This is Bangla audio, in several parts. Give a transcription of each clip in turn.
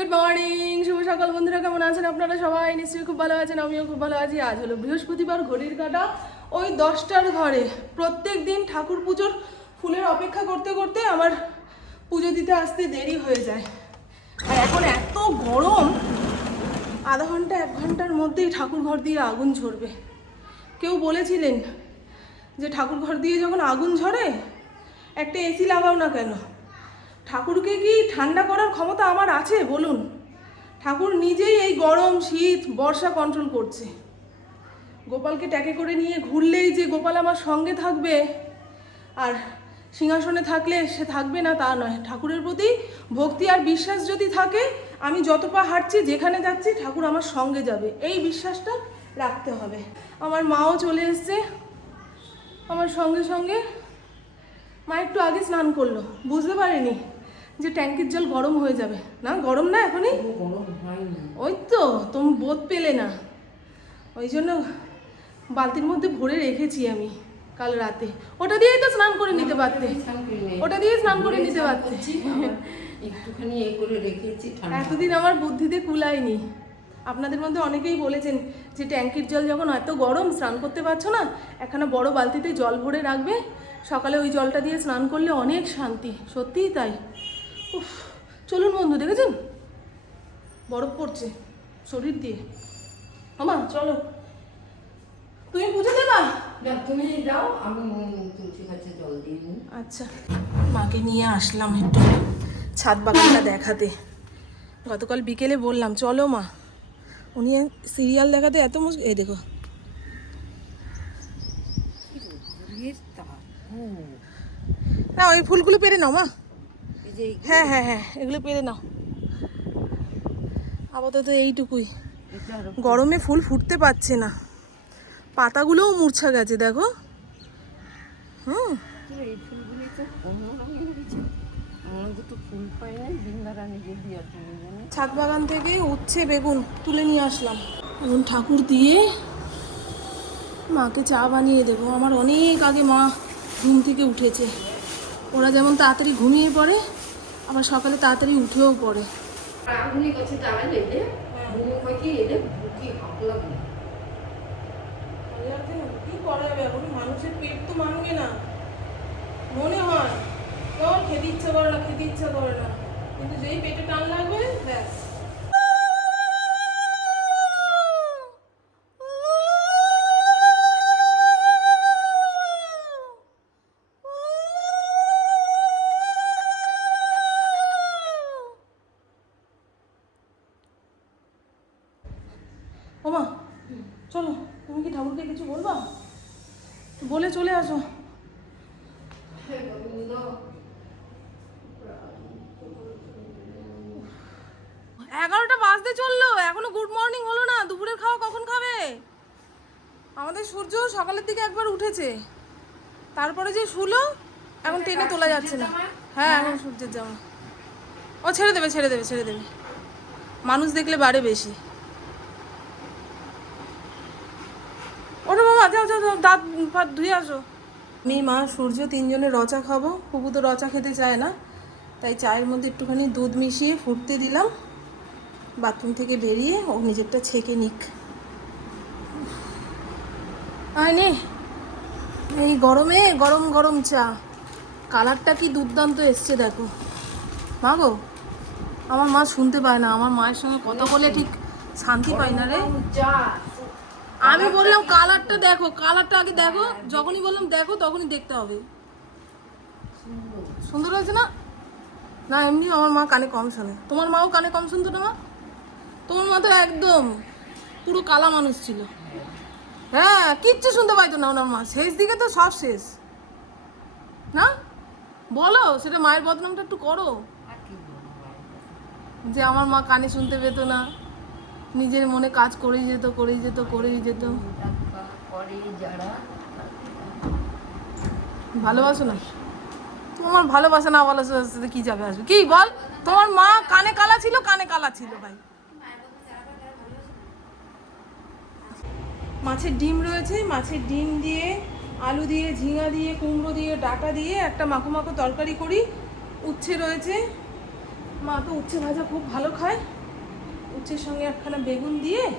গুড মর্নিং শুভ সকাল বন্ধুরা, কেমন আছেন আপনারা সবাই? নিশ্চয়ই খুব ভালো আছেন, আমিও খুব ভালো আছি। আজ হলো বৃহস্পতিবার, ঘড়ির কাটা। ওই দশটার ঘরে প্রত্যেক দিন ঠাকুর পুজোর ফুলের অপেক্ষা করতে করতে আমার পুজো দিতে আসতে দেরি হয়ে যায়। আর এখন এত গরম, আধা ঘণ্টা, এক ঘণ্টার মধ্যেই ঠাকুর ঘর দিয়ে আগুন ঝরবে। কেউ বলেছিলেন যে ঠাকুর ঘর দিয়ে যখন আগুন ঝরে, একটা এসি লাগাও না কেন? ঠাকুরকে কি ঠান্ডা করার ক্ষমতা আমার আছে? বলুন। ঠাকুর নিজেই এই গরম, শীত, বর্ষা কন্ট্রোল করছে। গোপালকে ট্যাকে করে নিয়ে ঘুরলেই যে গোপাল আমার সঙ্গে থাকবে, আর সিংহাসনে থাকলে সে থাকবে না তা নয়। ঠাকুরের প্রতি ভক্তি আর বিশ্বাস যদি থাকে, আমি যত পা হাঁটছি, যেখানে যাচ্ছি, ঠাকুর আমার সঙ্গে যাবে। এই বিশ্বাসটা রাখতে হবে। আমার মাও চলে এসছে। আমার সঙ্গে সঙ্গে মা একটু আগে স্নান করল। বুঝতে পারেনি। যে ট্যাঙ্কির জল গরম হয়ে যাবে। না গরম না এখনই? ওই তো তুমি বোধ পেলে না। ওই জন্য বালতির মধ্যে ভরে রেখেছি আমি কাল রাতে। ওটা দিয়েই তো স্নান করে নিতে পারতে। ওটা দিয়ে স্নান করে নিতে পারতে। একটুখানি এ করে রেখেছি এতদিন আমার বুদ্ধিতে কুলায়নি। আপনাদের মধ্যে অনেকেই বলেছেন যে ট্যাঙ্কির জল যখন এত গরম স্নান করতে পারছ না একখানা বড় বালতিতে জল ভরে রাখবে। সকালে ওই জলটা দিয়ে স্নান করলে অনেক শান্তি। সত্যিই তাই। উফ চলুন বন্ধু দেখেছেন? বরফ পড়ছে শরীর দিয়ে। আমা চলো। তুমি বুঝে দেবা? না, তুমি যাও আমি তুলসী গাছে জল দিয়ে আচ্ছা। মাকে নিয়ে আসলাম একটু ছাদ বাগানটা দেখাতে। গতকাল বিকেলে বললাম চলো মা। উনি সিরিয়াল দেখাতে এত মুশকিল এই দেখো। না ওই ফুলগুলো পেরে নাও মা। যে হ্যাঁ হ্যাঁ হ্যাঁ এগুলো পেরে নাও। আপাতত এইটুকুই। গরমে ফুল ফুটতে পারছে না। পাতাগুলোও মূর্ছা গেছে দেখো। হুম। ছাদ বাগান থেকে উচ্ছে বেগুন তুলে নিয়ে আসলাম। এখন ঠাকুর দিয়ে মাকে চা বানিয়ে দেবো। আমার অনেক আগে মা ঘুম থেকে উঠেছে। ওরা যেমন তাড়াতাড়ি ঘুমিয়ে পড়ে আবার সকালে তাড়াতাড়ি উঠেও পড়ে। এখন মানুষের পেট তো মানবে না। মনে হয় কেমন খেতে ইচ্ছা করে না খেতে ইচ্ছা করে না। কিন্তু যেই পেটে টান লাগবে ব্যাস। বলে এগারোটা বাজতে চলল, এখনও গুড মর্নিং হলো না, দুপুরের খাওয়া কখন খাবে? আমাদের সূর্য সকালের দিকে একবার উঠেছে, তারপরে যে শুলো, এখন টেনে তোলা যাচ্ছে না। হ্যাঁ এখন সূর্যের জামা। ও ছেড়ে দেবে ছেড়ে দেবে ছেড়ে দেবে। মানুষ দেখলে বাড়ে বেশি ওরে বাবা যাও যাও যাও দাঁত ফাত ধুয়ে আসো। আমি মা সূর্য তিনজনে রচা খাব। পুপু তো রচা খেতে চায় না। তাই চায়ের মধ্যে একটুখানি দুধ মিশিয়ে ফুটতে দিলাম। বাথরুম থেকে বেরিয়ে ও নিজেরটা ছেঁকে নিক। আয় নে। এই গরমে গরম গরম চা। কালারটা কি দুর্দান্ত এসছে দেখো। মা গো আমার মা শুনতে পায় না। আমার মায়ের সঙ্গে কথা বলে ঠিক শান্তি পায় না রে। যা আমি বললাম কালারটা দেখো, কালারটা আগে দেখো, যখনই বললাম দেখো, তখনই দেখতে হবে। সুন্দর হয়েছে না? না এমনি আমার মা কানে কম শোনে। তোমার মাও কানে কম শুনতো না, মা? তোমার মা তো একদম পুরো কালা মানুষ ছিল। হ্যাঁ কিচ্ছু শুনতে পাইতো না ওনার মা। শেষ দিকে তো সব শেষ। না? বলো, সেটা মায়ের বদনামটা একটু করো। যে আমার মা কানে শুনতে পেতো না। নিজের মনে কাজ করেই যেত করেই যেত করেই যেত। ভালোবাসো না? তোমার ভালোবাসা না সাথে কি যাবে আসবে? কি বল? তোমার মা কানে কালা ছিল, কানে কালা ছিল ভাই। মাছের ডিম রয়েছে, মাছের ডিম দিয়ে, আলু দিয়ে, ঝিঙা দিয়ে, কুমড়ো দিয়ে, ডাটা দিয়ে একটা মাখো মাখো তরকারি করি। উচ্ছে রয়েছে। মা তো উচ্ছে ভাজা খুব ভালো খায়। উচ্ছের সঙ্গে একখানা বেগুন দিয়ে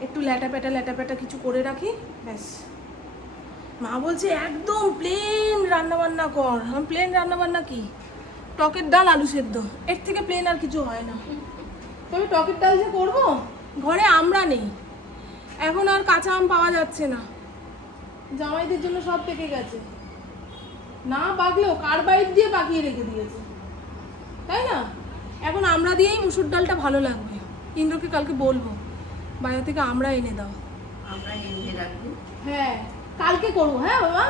একটু ল্যাটা প্যাটা ল্যাটা প্যাটা কিছু করে রাখি, ব্যাস। মা বলছে, একদম প্লেন রান্নাবান্না কর। প্লেন রান্নাবান্না কি? টকের ডাল, আলু সেদ্ধ। এর থেকে প্লেন আর কিছু হয় না। তবে টকের ডাল যে করব, ঘরে আমরা নেই। এখন আর কাঁচা আম পাওয়া যাচ্ছে না। জামাইদের জন্য সব পেকে গেছে। না পাকলেও কার্বাইড দিয়ে পাকিয়ে রেখে দিয়েছে। তাই না? এখন আমরা দিয়েই মুসুর ডালটা ভালো লাগবে। ইন্দ্রকে কালকে বলব। বাইরে থেকে আমরা এনে দাও। আমরা এনে রাখব। হ্যাঁ কালকে করব হ্যাঁ বাবা।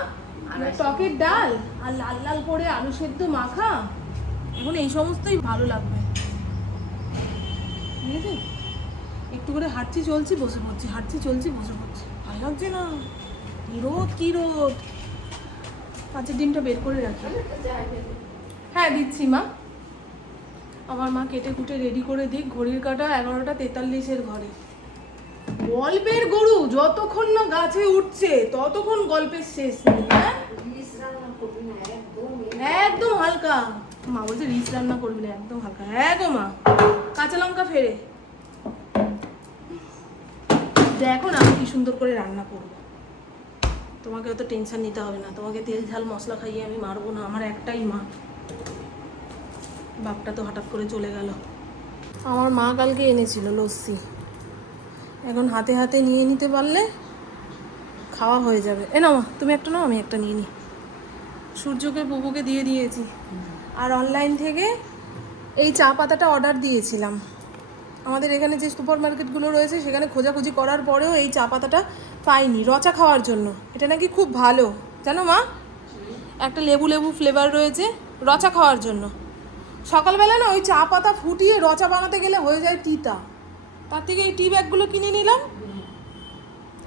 টকের ডাল আর লাল লাল করে আলু সেদ্ধ মাখা। এখন এই সমস্তই ভালো লাগবে। ঠিক আছে একটু করে হাঁটছি চলছি বসে পড়ছি হাঁটছি চলছি বসে পড়ছি। ভালো লাগছে না। কি রোদ কি রোদ। পাঁচের ডিমটা বের করে রাখি। হ্যাঁ দিচ্ছি মা। আমার মা কেটে কুটে রেডি করে দিক, ঘড়ির কাটা এগারোটা তেতাল্লিশের ঘরে গল্পের গরু যতক্ষণ না গাছে উঠছে, ততক্ষণ গল্পের শেষ নেই হ্যাঁ? একদম হালকা। মা বলছে রিচ রান্না করবি না, একদম হালকা। হ্যাঁ গো মা। কাঁচা লঙ্কা ফেরে দেখো না আমি কি সুন্দর করে রান্না করব। তোমাকে অত টেনশন নিতে হবে না। তোমাকে তেল ঝাল মশলা খাইয়ে আমি মারবো না, আমার একটাই মা। বাপটা তো হঠাৎ করে চলে গেল। আমার মা কালকে এনেছিল লস্যি। এখন হাতে হাতে নিয়ে নিতে পারলে খাওয়া হয়ে যাবে। এ না তুমি একটা নাও, আমি একটা নিয়ে নিই। সূর্যকে বুবুকে দিয়ে দিয়েছি। আর অনলাইন থেকে এই চা পাতাটা অর্ডার দিয়েছিলাম। আমাদের এখানে যে সুপার মার্কেটগুলো রয়েছে, সেখানে খোঁজাখুঁজি করার পরেও এই চা পাতাটা পাইনি, রচা খাওয়ার জন্য। এটা নাকি খুব ভালো। জানো মা? একটা লেবু লেবু ফ্লেভার রয়েছে, রচা খাওয়ার জন্য। সকালবেলা না ওই চা পাতা ফুটিয়ে রচা বানাতে গেলে হয়ে যায় তিতা তার থেকে এই টি ব্যাগগুলো কিনে নিলাম।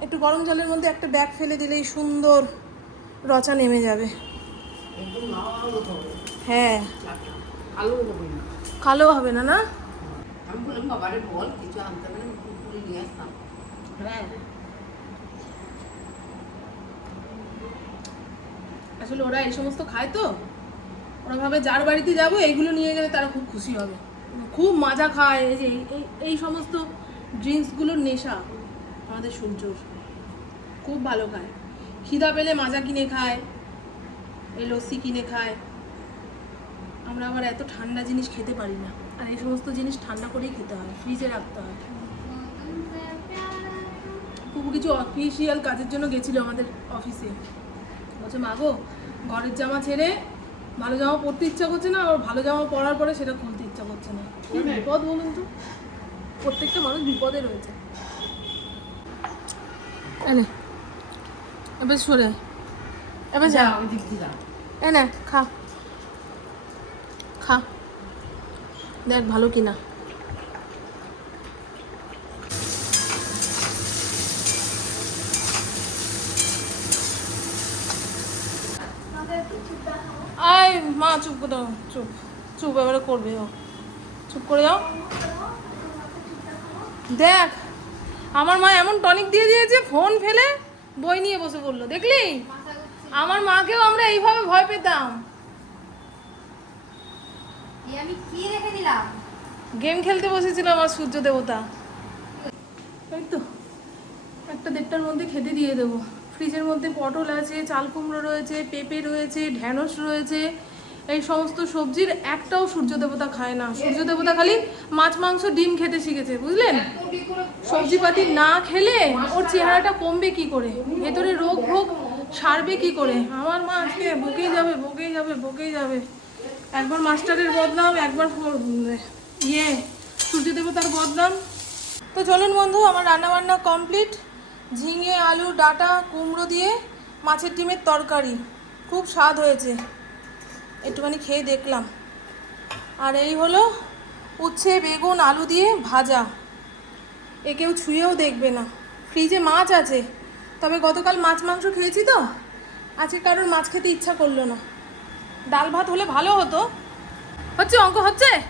একটু গরম জলের মধ্যে একটা ব্যাগ ফেলে দিলেই সুন্দর রচা নেমে যাবে। হ্যাঁ। কালো হবে না না? আসলে ওরা এই সমস্ত খায় তো? ওরা ভাবে যার বাড়িতে যাব, এইগুলো নিয়ে গেলে তারা খুব খুশি হবে। খুব মাজা খায়, এই যে এই- সমস্ত ড্রিঙ্কসগুলোর নেশা আমাদের সূর্যর। খুব ভালো খায়। খিদা পেলে মাজা কিনে খায় এই লস্যি কিনে খায়। আমরা আবার এত ঠান্ডা জিনিস খেতে পারি না। আর এই সমস্ত জিনিস ঠান্ডা করেই খেতে হয়, ফ্রিজে রাখতে হয়। খুব কিছু অফিসিয়াল কাজের জন্য গেছিল আমাদের অফিসে বলছে, মা গো, ঘরের জামা ছেড়ে ভালো জামা পরতে ইচ্ছা করছে না আর ভালো জামা পরার পরে সেটা খুলতে ইচ্ছা করছে না। কি বিপদ বলুন তো? প্রত্যেকটা মানুষ বিপদে রয়েছে। এনে এবার সরে। এবার যা। ওই দিক দিয়ে এনে খা। খা। দেখ ভালো কিনা। আয় মা চুপ করে দাও চুপ চুপ এবারে করবে ও। চুপ করে যাও। দেখ আমার মা এমন টনিক দিয়ে দিয়েছে ফোন ফেলে বই নিয়ে বসে পড়ল দেখলি? আমার মাকেও আমরা এইভাবে ভয় পেতাম। আমি কি রেখে দিলাম? গেম খেলতে বসেছিল আমার সূর্য দেবতা। এই তো একটা দেড়টার মধ্যে খেতে দিয়ে দেবো। ফ্রিজের মধ্যে পটল আছে, চাল কুমড়ো রয়েছে, পেঁপে রয়েছে ঢ্যাঁড়স রয়েছে। এই সমস্ত সবজির একটাও সূর্য দেবতা খায় না। সূর্য দেবতা খালি মাছ, মাংস, ডিম খেতে শিখেছে, বুঝলেন? সবজিপাতি না খেলে ওর চেহারাটা কমবে কি করে? ভেতরে রোগ ভোগ সারবে কি করে? আমার মা আজকে বকেই যাবে বকেই যাবে বকেই যাবে। একবার মাস্টারের বদনাম, একবার ইয়ে সূর্য দেবতার বদনাম। তো চলুন বন্ধু, আমার রান্না বান্না কমপ্লিট। ঝিঙে, আলু, ডাটা, কুমড়ো দিয়ে মাছের ডিমের তরকারি। খুব স্বাদ হয়েছে। একটুখানি খেয়ে দেখলাম। আর এই হলো উচ্ছে, বেগুন, আলু দিয়ে ভাজা। এ কেউ ছুঁয়েও দেখবে না। ফ্রিজে মাছ আছে। তবে গতকাল মাছ, মাংস খেয়েছি তো। আজকে কারোর মাছ খেতে ইচ্ছা করল না। ডাল, ভাত হলে ভালো হতো। হচ্ছে, অঙ্ক হচ্ছে?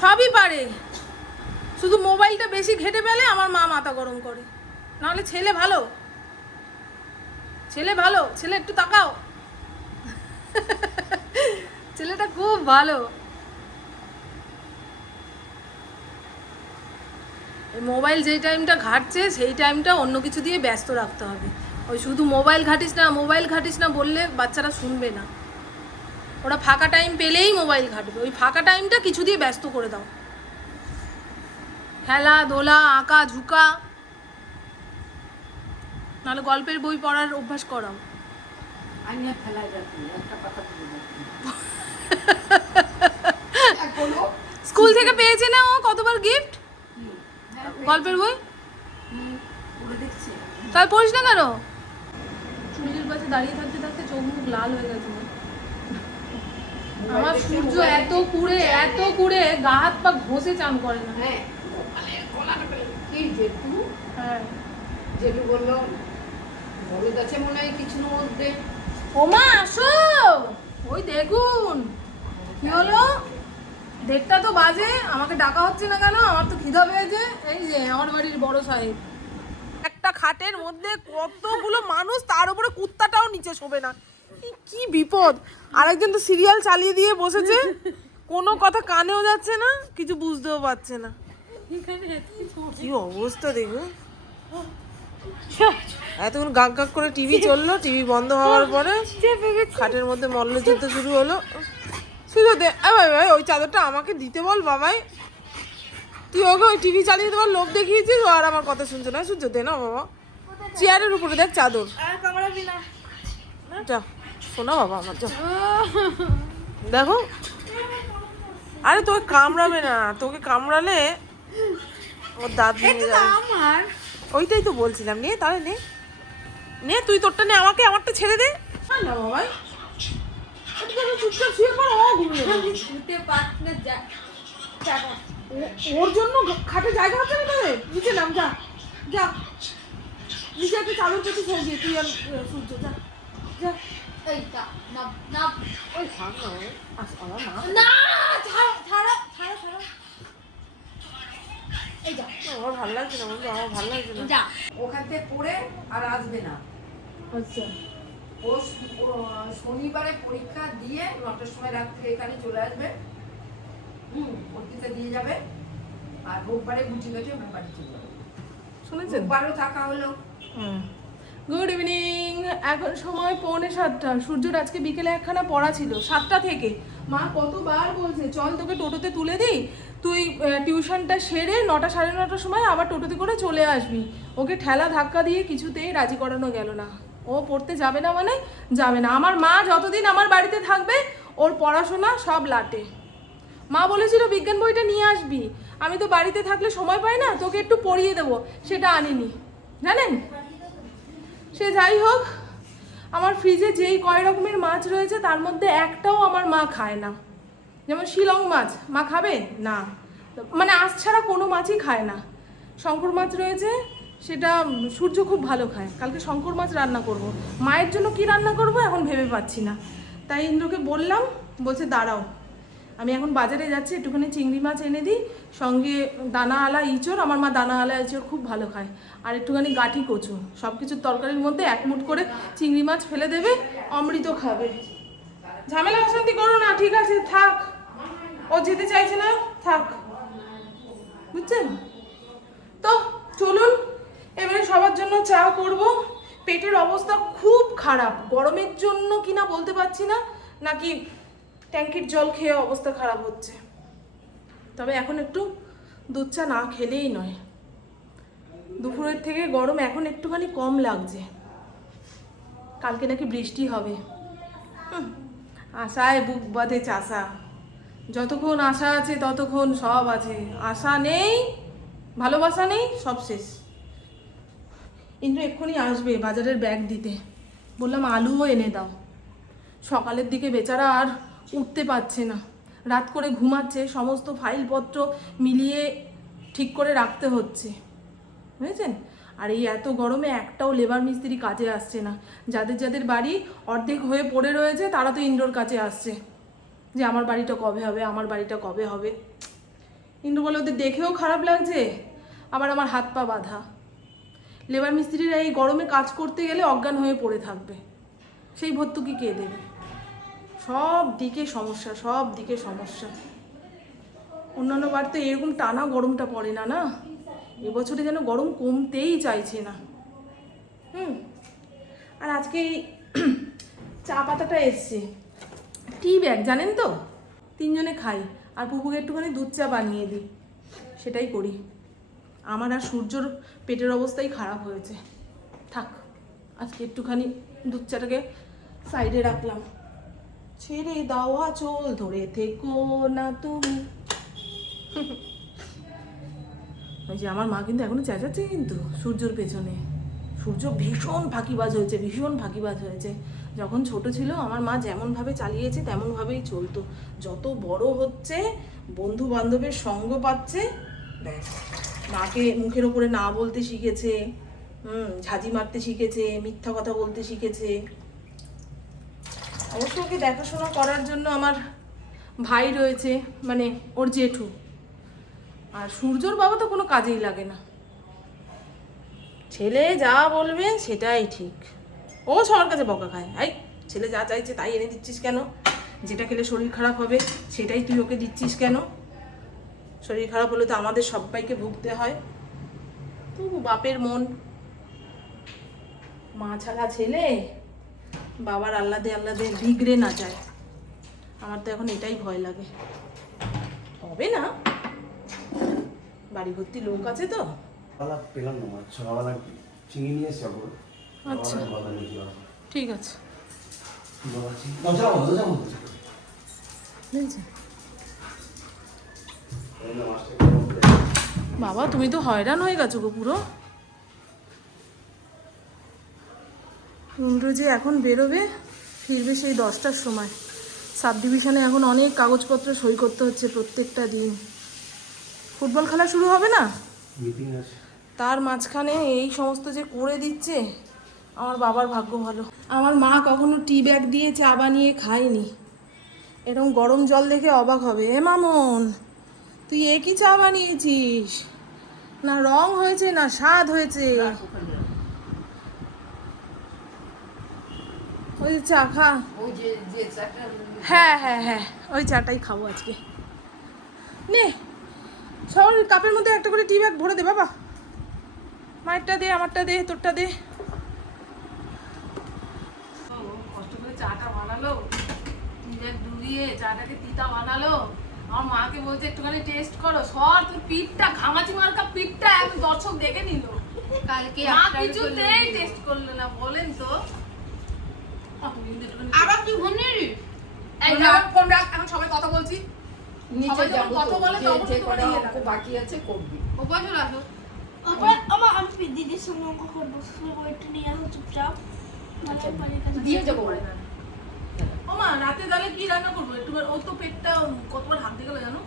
সবই পারে। শুধু মোবাইলটা বেশি ঘেটে পেলে আমার মা মাথা গরম করে। নাহলে ছেলে ভালো। ছেলে ভালো, ছেলে একটু তাকাও। ছেলেটা খুব ভালো। মোবাইল যেই টাইমটা ঘাটছে, সেই টাইমটা অন্য কিছু দিয়ে ব্যস্ত রাখতে হবে। ওই শুধু মোবাইল ঘাটিস না, মোবাইল ঘাটিস না বললে বাচ্চারা শুনবে না। ওরা ফাঁকা টাইম পেলেই মোবাইল ঘাটবে। ওই ফাঁকা টাইমটা কিছু দিয়ে ব্যস্ত করে দাও। খেলা, দোলা, আঁকা, ঝুঁকা। নাহলে গল্পের বই পড়ার অভ্যাস করাও। আমি যাচ্ছি একটা কথা স্কুল থেকে পেয়েছে না ও কতবার গিফট গল্পের বই? তাই পড়িস না কেন? চুল্লির পাশে দাঁড়িয়ে থাকতে থাকতে চোখ মুখ লাল হয়ে গেছে আমার। সূর্য এত কুড়ে এত কুড়ে গা হাত পা ঘষে চান করে না। হ্যাঁ কি জেঠু? হ্যাঁ। জেঠু বলল হলুদ আছে মনে হয় কিছুর মধ্যে। ওমা আসো! ওই দেখুন। কি হলো? দেড়টা তো বাজে আমাকে ডাকা হচ্ছে না কেন? আমার তো খিদা পেয়েছে। এই যে আমার বাড়ির বড় সাহেব। একটা খাটের মধ্যে কতগুলো মানুষ তার উপরে কুত্তাটাও নিচে শোবে না। কি- কি বিপদ? আরেকজন তো সিরিয়াল চালিয়ে দিয়ে বসেছে। কোনো কথা কানেও যাচ্ছে না কিছু বুঝতেও পারছে না। কি অবস্থা দেখো এতক্ষণ গাক গাক করে টিভি চলল টিভি বন্ধ হওয়ার পরে খাটের মধ্যে মল্লযুদ্ধ শুরু হলো। শুধু দে ভাই ভাই ওই চাদরটা আমাকে দিতে বল বাবাই। তুই ওকে ওই টিভি চালিয়ে দেওয়ার লোভ দেখিয়েছিস? ও আর আমার কথা শুনছে না। সূর্য দে না বাবা। চেয়ারের উপরে দেখ চাদর। যা শোনা বাবা আমার যা। দেখো। আরে তোকে কামড়াবে না। তোকে কামড়ালে ওর দাঁত ভেঙে যাবে। আমার। ওইটাই তো বলছিলাম নে তাহলে নে। নে তুই তোরটা নে আমাকে আমারটা ছেড়ে দে। না বাবাই চুপচাপ শুয়ে পড় ও ঘুমিয়ে। শুতে পারছি না যা। ওর জন্য খাটে জায়গা হচ্ছে না তোদের? নিচে নাম যা। যা। নিচে একটা চাদর পেতে ছেড়ে দিয়ে তুই আর সূর্য যা। যা। এই যা না না ওই থাম না আমার মা না! ভালো লাগছে না বন্ধু? আমার ভালো লাগছে না ওখান থেকে পড়ে আর আসবে না। আচ্ছা। ও শনিবারে পরীক্ষা দিয়ে নটার সময় রাত্রে এখানে চলে আসবে। হুম পরীক্ষা দিয়ে যাবে। আর রোববারে গুটি গেছে বাড়ি চলে যাবে। শুনেছেন? রোববারও থাকা হলো। গুড ইভিনিং এখন সময় পৌনে সাতটা। সূর্যর আজকে বিকেলে একখানা পড়া ছিল সাতটা থেকে। মা কতবার বলছে চল তোকে টোটোতে তুলে দিই। তুই টিউশনটা সেরে নটা সাড়ে নটার সময় আবার টোটোতে করে চলে আসবি। ওকে ঠেলা ধাক্কা দিয়ে কিছুতেই রাজি করানো গেল না। ও পড়তে যাবে না মানে যাবে না। আমার মা যতদিন আমার বাড়িতে থাকবে, ওর পড়াশোনা সব লাটে। মা বলেছিল, বিজ্ঞান বইটা নিয়ে আসবি। আমি তো বাড়িতে থাকলে সময় পাই না, তোকে একটু পড়িয়ে দেবো। সেটা আনিনি। জানেন? সে যাই হোক, আমার ফ্রিজে যেই কয় রকমের মাছ রয়েছে, তার মধ্যে একটাও আমার মা খায় না। যেমন শিলং মাছ, মা খাবে? না। মানে আঁশ ছাড়া কোনো মাছই খায় না। শঙ্কর মাছ রয়েছে, সেটা সূর্য খুব ভালো খায়। কালকে শঙ্কর মাছ রান্না করব। মায়ের জন্য কি রান্না করব এখন ভেবে পাচ্ছি না। তাই ইন্দ্রকে বললাম, বলছে, দাঁড়াও। আমি এখন বাজারে যাচ্ছি, একটুখানি চিংড়ি মাছ এনে দিই। সঙ্গে দানা আলা ইঁচড়, আমার মা দানা আলা ইঁচড় খুব ভালো খায়। আর একটুখানি গাঠি কচু। সব কিছুর তরকারির মধ্যে এক মুঠ করে চিংড়ি মাছ ফেলে দেবে, অমৃত খাবে। ঝামেলা অশান্তি করো না, ঠিক আছে, থাক। ও যেতে চাইছে না? থাক। বুঝছেন? তো চলুন, এবারে সবার জন্য চা করব। পেটের অবস্থা খুব খারাপ। গরমের জন্য কিনা বলতে পারছি না, নাকি ট্যাঙ্কির জল খেয়ে অবস্থা খারাপ হচ্ছে। তবে এখন একটু দুধ চা না খেলেই নয়। দুপুরের থেকে গরম এখন একটুখানি কম লাগছে। কালকে নাকি বৃষ্টি হবে। আশায় বুক বাঁধে চাষা। যতক্ষণ আশা আছে, ততক্ষণ সব আছে। আশা নেই, ভালোবাসা নেই, সব শেষ। ইন্দ্র এক্ষুনি আসবে বাজারের ব্যাগ দিতে। বললাম, আলুও এনে দাও। সকালের দিকে বেচারা আর উঠতে পারছে না। রাত করে ঘুমাচ্ছে, সমস্ত ফাইলপত্র মিলিয়ে ঠিক করে রাখতে হচ্ছে। বুঝেছেন? আর এই এত গরমে একটাও লেবার মিস্ত্রি কাজে আসছে না। যাদের যাদের বাড়ি অর্ধেক হয়ে পড়ে রয়েছে, তারা তো ইন্দ্রর কাছে আসছে। যে আমার বাড়িটা কবে হবে, আমার বাড়িটা কবে হবে। ইন্দ্র বলে, ওদের দেখেও খারাপ লাগছে? আবার আমার হাত পা বাঁধা। লেবার মিস্ত্রিরা এই গরমে কাজ করতে গেলে অজ্ঞান হয়ে পড়ে থাকবে। সেই ভর্তুকি কে দেবে? সব দিকে সমস্যা, সব দিকে সমস্যা। অন্যান্য বার তো এরকম টানা গরমটা পড়ে না না? এবছরে যেন গরম কমতেই চাইছে না। হুম। আর আজকে চা পাতাটা এসছে। টি ব্যাগ, জানেন তো? তিনজনে খাই, আর পুকুকে একটুখানি দুধ চা বানিয়ে দিই। সেটাই করি। আমার আর সূর্যর পেটের অবস্থাই খারাপ হয়েছে। থাক, আজকে একটুখানি দুধ চাটাকে সাইডে রাখলাম। ছেড়ে দাওয়া চোল ধরে থেকো না তুমি। ওই যে আমার মা কিন্তু এখনও চেঁচাচ্ছে কিন্তু সূর্যর পেছনে। সূর্য ভীষণ ফাঁকিবাজ হয়েছে, ভীষণ ফাঁকিবাজ হয়েছে। যখন ছোট ছিল, আমার মা যেমনভাবে চালিয়েছে, তেমনভাবেই চলতো। যত বড় হচ্ছে বন্ধু বান্ধবের সঙ্গ পাচ্ছে, ব্যাস। মাকে মুখের ওপরে না বলতে শিখেছে, হুম, ঝাঁঝি মারতে শিখেছে, মিথ্যা কথা বলতে শিখেছে। অবশ্য ওকে দেখাশোনা করার জন্য আমার ভাই রয়েছে মানে ওর জেঠু। আর সূর্যর বাবা তো কোনো কাজেই লাগে না। ছেলে যা বলবে সেটাই ঠিক। ও সবার কাছে বকা খায়। আই, ছেলে যা চাইছে তাই এনে দিচ্ছিস কেন? যেটা খেলে শরীর খারাপ হবে সেটাই তুই ওকে দিচ্ছিস কেন? শরীর খারাপ হলে তো আমাদের সবাইকে ভুগতে হয়। তবু বাপের মন। মা ছাড়া ছেলে বাবার আল্লাদে আল্লাদে বিগড়ে না যায়। আমার তো এখন এটাই ভয় লাগে। হবে না? বাড়ি ভর্তি লোক আছে তো? পেলাম না মাছ সকালবেলা চিংড়ি নিয়ে এসে যাব আচ্ছা। সকালবেলা নিয়ে যাব ঠিক আছে। বাবা মজা মজা তুমি তো হয়রান হয়ে গেছো গো পুরো। ইন্দ্র যে এখন বেরোবে ফিরবে সেই দশটার সময়। সাব ডিভিশনে এখন অনেক কাগজপত্র সই করতে হচ্ছে প্রত্যেকটা দিন। ফুটবল খেলা শুরু হবে না? মিটিং আছে। তার মাঝখানে এই সমস্ত যে করে দিচ্ছে আমার বাবার ভাগ্য ভালো। আমার মা কখনো টি ব্যাগ দিয়ে চা বানিয়ে খায়নি। এরকম গরম জল দেখে অবাক হবে। এ মামন তুই এ কি চা বানিয়েছিস? না রং হয়েছে না স্বাদ হয়েছে? ওই চা খা। হ্যাঁ হ্যাঁ হ্যাঁ ওই চাটাই খাব আজকে। নে সবার কাপের মধ্যে একটা করে টি ব্যাগ ভরে দে বাবা। মায়েরটা দে আমারটা দে তোরটা দে। কষ্ট করে চাটা বানালো টি ডুবিয়ে চাটাকে তিতা বানালো। আমার মাকে বলছে একটুখানি টেস্ট করো সর তোর পিঠটা ঘামাচি মার্কা পিঠটা এখন দর্শক দেখে নিল। কালকে মা কিছুতেই টেস্ট করল না বলেন তো। আহ, কিন্তু একটুখানি আবার তুই ভনির ফোন রাখ, এখন সবাই কথা বলছি। নিচে সবাই যখন যাব কথা বলে যে- তখন যে তো কটা অঙ্ক লাগে। বাকি আছে করবি। ওপর চলে আসো আবার আমার আমি দিদির সঙ্গে অঙ্ক করব বইটা নিয়ে আসো চুপচাপ। নাহলে বাড়ির কাছে দিয়ে যাব ও রাতে তাহলে কি রান্না করব? একটু ও তো পেটটা কতবার হাত দিয়ে গেল জানো?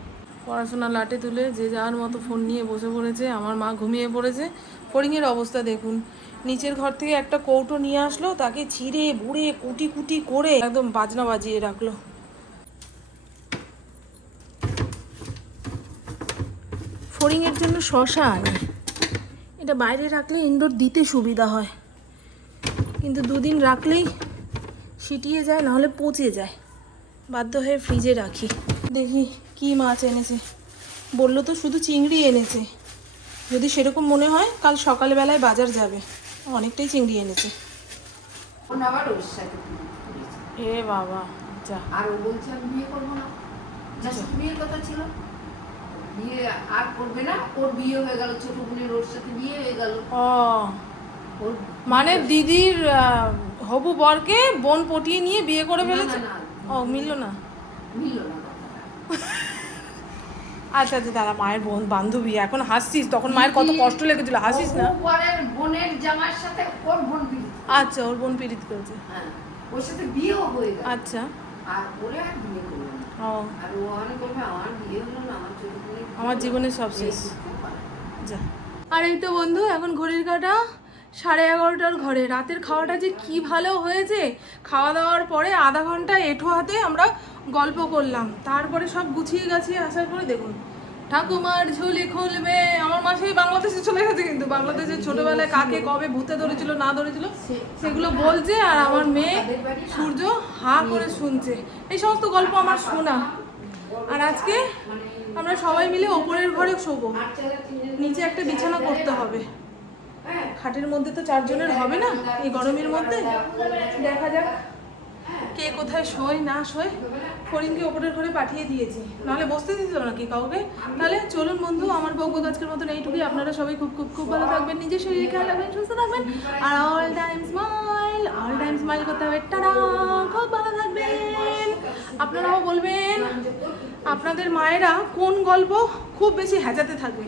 পড়াশোনা লাটে তুলে যে যাওয়ার মতো ফোন নিয়ে বসে পড়েছে আমার মা ঘুমিয়ে পড়েছে। ফড়িংয়ের অবস্থা দেখুন। নিচের ঘর থেকে একটা কৌটো নিয়ে আসলো তাকে ছিঁড়ে বুড়ে কুটি কুটি করে একদম বাজনা বাজিয়ে রাখল। ফড়িংয়ের জন্য শশা আনে। এটা বাইরে রাখলে ইনডোর দিতে সুবিধা হয়। কিন্তু দুদিন রাখলেই সিটিয়ে যায় নাহলে পচে যায়। বাধ্য হয়ে ফ্রিজে রাখি। দেখি কি মাছ এনেছে। বলল তো শুধু চিংড়ি এনেছে। যদি সেরকম মনে হয় কাল সকালবেলায় বাজার যাবে। অনেকটাই চিংড়ি এনেছে। এ বাবা যা। আর ও বলছে আমি বিয়ে করব না। সাথে বিয়ের কথা ছিল। বিয়ে আর করবে না ওর বিয়ে হয়ে গেল ছোট বোনের ওর সাথে বিয়ে হয়ে গেল। ও। মানে দিদির হবু বরকে বোন পটিয়ে নিয়ে বিয়ে করে ফেলেছে। ও মিললো না? মিলল না আচ্ছা আচ্ছা দাদা মায়ের বোন বান্ধবী এখন হাসছিস? তখন মায়ের কত কষ্ট লেগেছিল হাসিস না? বরের বোনের জামার সাথে ওর বোন আচ্ছা ওর বোন পীড়িত করেছে। হ্যাঁ ওর সাথে বিয়েও হয়ে গেল। আচ্ছা। আর ওরে আর বিয়ে করল না। ও। আর ও অনেক বলবে আমার বিয়ে হলো না আমার। জীবনের সব শেষ। যা। আর এই তো বন্ধু, এখন ঘড়ির কাটা সাড়ে এগারোটার ঘরে। রাতের খাওয়াটা যে কি ভালো হয়েছে, খাওয়া দাওয়ার পরে আধা ঘণ্টা এঁঠো হাতে আমরা গল্প করলাম। তারপরে সব গুছিয়ে গাছিয়ে আসার পরে দেখুন, ঠাকুমার ঝুলি খুলবে। আমার মা সেই বাংলাদেশে চলে গেছে কিন্তু। বাংলাদেশে ছোটবেলায় কাকে, কবে ভূতে ধরেছিল, না ধরেছিল, সেগুলো বলছে। আর আমার মেয়ে সূর্য হা করে শুনছে। এই সমস্ত গল্প আমার শোনা। আর আজকে আমরা সবাই মিলে ওপরের ঘরে শোবো। নিচে একটা বিছানা করতে হবে। খাটের মধ্যে তো চারজনের হবে না, এই গরমের মধ্যে। দেখা যাক কে কোথায় শোয়, না শোয়। ফরিনকে ওপরের ঘরে পাঠিয়ে দিয়েছি। নাহলে বসতে দিত নাকি কাউকে? তাহলে চলুন বন্ধু, আমার বকবক আজকের মতন এইটুকুই। আপনারা সবাই খুব খুব খুব ভালো থাকবেন, নিজের শরীরে খেয়াল রাখবেন, সুস্থ থাকবেন। আর all time smile all time smile করতে হবে। টাটা খুব ভালো থাকবেন। আপনারাও বলবেন, আপনাদের মায়েরা কোন গল্প খুব বেশি হেজাতে থাকবে?